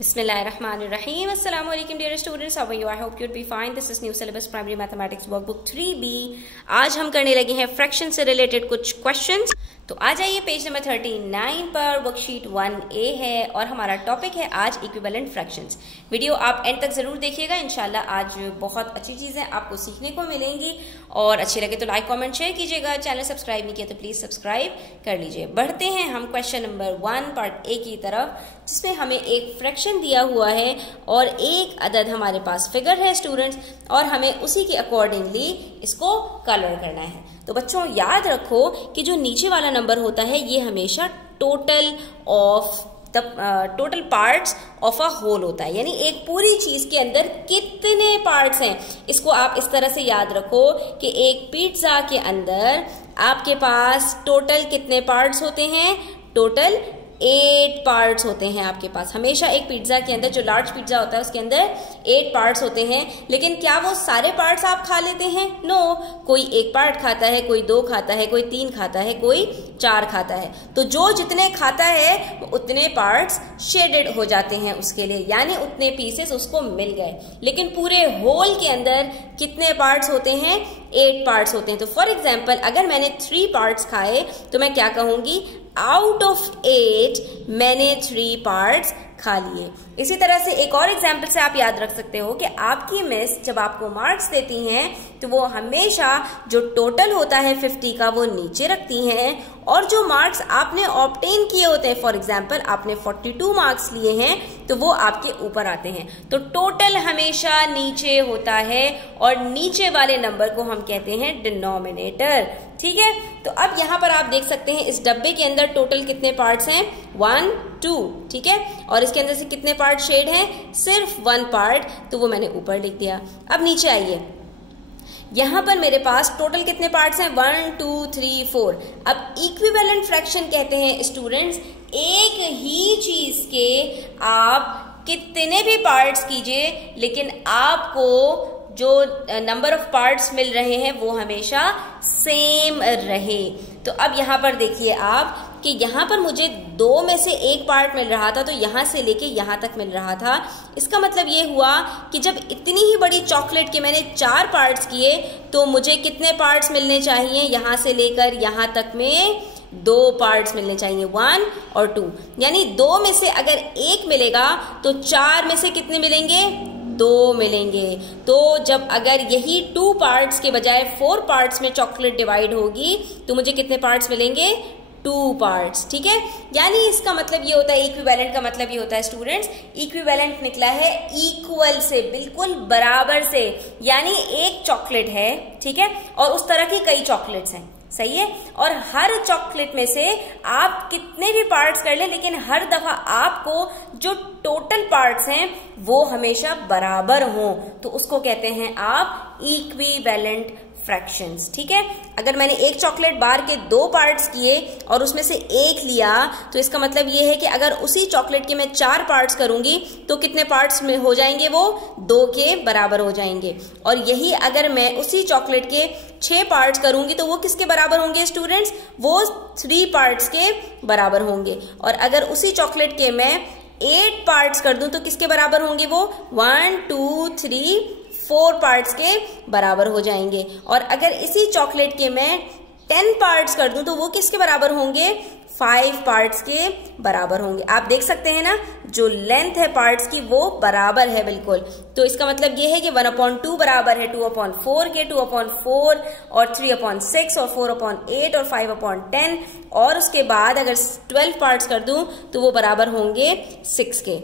Bismillahirrahmanirrahim. Assalamu alaikum dear students. How are you? I hope you'd be fine. This is new syllabus primary mathematics workbook 3B. आज हम करने लगे हैं fraction से related कुछ questions. तो आ जाइए पेज नंबर 39 पर, वर्कशीट 1A है और हमारा टॉपिक है आज इक्विवेलेंट फ्रैक्शंस। वीडियो आप एंड तक जरूर देखिएगा, इंशाल्लाह आज बहुत अच्छी चीजें आपको सीखने को मिलेंगी। और अच्छी लगे तो लाइक कमेंट शेयर कीजिएगा, चैनल सब्सक्राइब नहीं किया तो प्लीज सब्सक्राइब कर लीजिए। बढ़ते हैं हम क्वेश्चन नंबर 1 पार्ट ए की तरफ, जिसमें हमें एक फ्रैक्शन दिया हुआ है और एक अदद हमारे पास फिगर है स्टूडेंट्स, और हमें उसी के अकॉर्डिंगली इसको कलर करना है। तो बच्चों याद रखो कि जो नीचे वाला नंबर होता है ये हमेशा total parts of a whole होता है, यानी एक पूरी चीज के अंदर कितने पार्ट्स हैं इसको आप इस तरह से याद रखो कि एक पिज्जा के अंदर आपके पास टोटल कितने पार्ट्स होते हैं, टोटल 8 पार्ट्स होते हैं आपके पास। हमेशा एक पिज्जा के अंदर, जो लार्ज पिज्जा होता है उसके अंदर 8 पार्ट्स होते हैं। लेकिन क्या वो सारे पार्ट्स आप खा लेते हैं? नो, कोई 1 पार्ट खाता है, कोई 2 खाता है, कोई 3 खाता है, कोई 4 खाता है। तो जो जितने खाता है उतने पार्ट्स शेडेड हो जाते हैं उसके लिए, यानी उतने पीसेस उसको मिल गए। लेकिन पूरे होल के अंदर कितने पार्ट्स होते हैं? 8 पार्ट्स होते हैं। तो फॉर एग्जाम्पल अगर मैंने 3 पार्ट्स खाए तो मैं क्या कहूंगी? आउट ऑफ 8 मैंने 3 पार्ट्स खा लिए। इसी तरह से एक और एग्जाम्पल से आप याद रख सकते हो कि आपकी मिस जब आपको मार्क्स देती हैं तो वो हमेशा जो टोटल होता है 50 का वो नीचे रखती हैं, और जो मार्क्स आपने ऑब्टेन किए होते हैं, फॉर एग्जाम्पल आपने 42 मार्क्स लिए हैं तो वो आपके ऊपर आते हैं। तो टोटल हमेशा नीचे होता है और नीचे वाले नंबर को हम कहते हैं डिनोमिनेटर। ठीक है, तो अब यहां पर आप देख सकते हैं इस डब्बे के अंदर टोटल कितने पार्ट्स हैं? 1 2। ठीक है, और इसके अंदर से कितने पार्ट शेड हैं? सिर्फ 1 पार्ट, तो वो मैंने ऊपर लिख दिया। अब नीचे आइए, यहां पर मेरे पास टोटल कितने पार्ट्स हैं? 1 2 3 4। अब इक्विवेलेंट फ्रैक्शन कहते हैं स्टूडेंट्स एक ही चीज के आप कितने भी पार्ट्स कीजिए लेकिन आपको जो नंबर ऑफ पार्ट्स मिल रहे हैं वो हमेशा सेम रहे। तो अब यहां पर देखिए आप कि यहां पर मुझे 2 में से 1 पार्ट मिल रहा था, तो यहां से लेके यहां तक मिल रहा था। इसका मतलब ये हुआ कि जब इतनी ही बड़ी चॉकलेट के मैंने 4 पार्ट्स किए तो मुझे कितने पार्ट्स मिलने चाहिए? यहां से लेकर यहां तक में 2 पार्ट्स मिलने चाहिए, 1 और 2। यानी 2 में से अगर 1 मिलेगा तो 4 में से कितने मिलेंगे? 2 मिलेंगे। तो जब अगर यही 2 पार्ट्स के बजाय 4 पार्ट्स में चॉकलेट डिवाइड होगी तो मुझे कितने पार्ट्स मिलेंगे? 2 पार्ट्स। ठीक है, यानी इसका मतलब ये होता है, इक्विवेलेंट का मतलब ये होता है स्टूडेंट्स, इक्विवेलेंट निकला है इक्वल से, बिल्कुल बराबर से। यानी एक चॉकलेट है, ठीक है, और उस तरह की कई चॉकलेट्स हैं, सही है, और हर चॉकलेट में से आप कितने भी पार्ट्स कर लें लेकिन हर दफा आपको जो टोटल पार्ट्स हैं वो हमेशा बराबर हों, तो उसको कहते हैं आप इक्विवेलेंट फ्रैक्शंस। ठीक है, अगर मैंने एक चॉकलेट बार के 2 पार्ट्स किए और उसमें से 1 लिया तो इसका मतलब ये है कि अगर उसी चॉकलेट के मैं 4 पार्ट्स करूंगी तो कितने पार्ट्स में हो जाएंगे? वो 2 के बराबर हो जाएंगे। और यही अगर मैं उसी चॉकलेट के 6 पार्ट्स करूंगी तो वो किसके बराबर होंगे स्टूडेंट्स? वो 3 पार्ट्स के बराबर होंगे। और अगर उसी चॉकलेट के मैं 8 पार्ट्स कर दूं तो किसके बराबर होंगे? वो 1 2 3 4 पार्ट्स के बराबर हो जाएंगे। और अगर इसी चॉकलेट के मैं 10 पार्ट्स कर दूं तो वो किसके बराबर होंगे? 5 पार्ट्स के बराबर होंगे। आप देख सकते हैं ना, जो लेंथ है पार्ट्स की वो बराबर है बिल्कुल। तो इसका मतलब ये है कि 1/2 बराबर है 2/4 के, 2/4 और 3/6 और 4/8 और 5/10, और उसके बाद अगर 12 पार्ट्स कर दूं तो वो बराबर होंगे 6 के।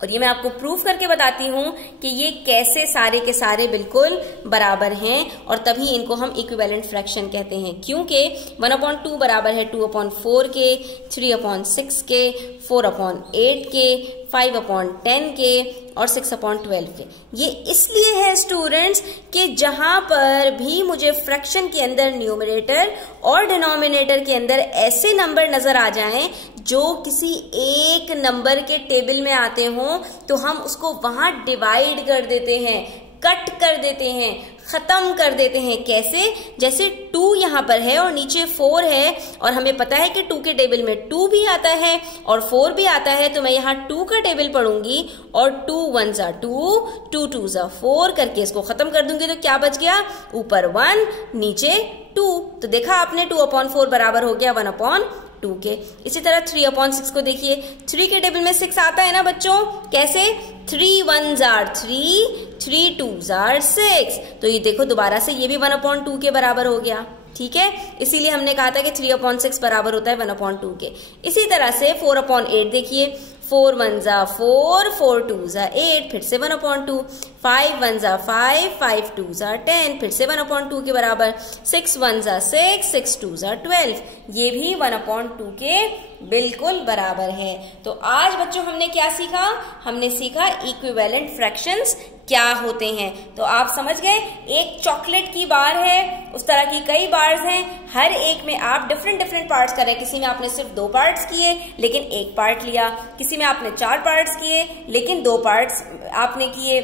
और ये मैं आपको प्रूफ करके बताती हूं कि ये कैसे सारे के सारे बिल्कुल बराबर हैं, और तभी इनको हम इक्विवेलेंट फ्रैक्शन कहते हैं, क्योंकि 1/2 बराबर है 2/4 के, 3/6 के, 4/8 के, 5/10 के और 6/12 के। ये इसलिए है स्टूडेंट्स कि जहां पर भी मुझे फ्रैक्शन के अंदर न्यूमरेटर और डिनोमिनेटर के अंदर ऐसे नंबर नजर आ जाएं जो किसी एक नंबर के टेबल में आते हों तो हम उसको वहां डिवाइड कर देते हैं। कट कर देते हैं, खत्म कर देते हैं। कैसे? जैसे 2 यहाँ पर है और नीचे 4 है और हमें पता है कि 2 के टेबल में 2 भी आता है और 4 भी आता है, तो मैं यहाँ 2 का टेबल पढ़ूंगी और 2 1 जा 2, 2 2 जा 4 करके इसको खत्म कर दूंगी। तो क्या बच गया? ऊपर 1 नीचे 2। तो देखा आपने 2/4 बराबर हो गया 1/2 के। इसी तरह 3/6 को देखिए, 3 के टेबल में 6 आता है ना बच्चों। कैसे? 3 1 जार 3, 3 2 जार 6। तो ये देखो दोबारा से ये भी 1/2 के बराबर हो गया। ठीक है, इसीलिए हमने कहा था कि 3/6 बराबर होता है 1/2 के। इसी तरह से 4/8 देखिए, 4 1 जा 4, 4 2 जा 8, फिर से 1/2। 5 1 जा 5, 5 2 जा 10, फिर से 1/2 के बराबर। 6 1 जा 6, 6 2 जा 12, ये भी 1/2 के बिल्कुल बराबर है। तो आज बच्चों हमने क्या सीखा? हमने सीखा इक्विवेलेंट फ्रैक्शंस क्या होते हैं। तो आप समझ गए, एक चॉकलेट की बार है, उस तरह की कई बार्स हैं, हर एक में आप डिफरेंट पार्ट्स कर रहे हैं। किसी में आपने सिर्फ 2 पार्ट्स किए लेकिन 1 पार्ट लिया, किसी में आपने 4 पार्ट्स किए लेकिन 2 पार्ट्स आपने किए,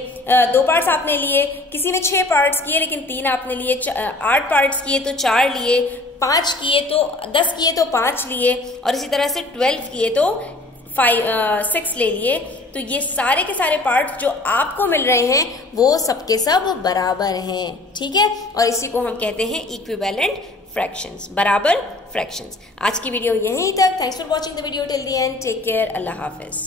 2 पार्ट्स आपने लिए, किसी में 6 पार्ट्स किए लेकिन 3 आपने लिए, 8 पार्ट्स किए तो 4 लिए, 5 किए तो 10 किए तो 5 लिए, और इसी तरह से 12 किए तो 6 ले लिए। तो ये सारे के सारे पार्ट्स जो आपको मिल रहे हैं वो सबके सब बराबर हैं। ठीक है, और इसी को हम कहते हैं इक्विवेलेंट फ्रैक्शंस, बराबर फ्रैक्शंस। आज की वीडियो यहीं तक। Thanks for watching the video till the end. Take care. अल्लाह हाफिज।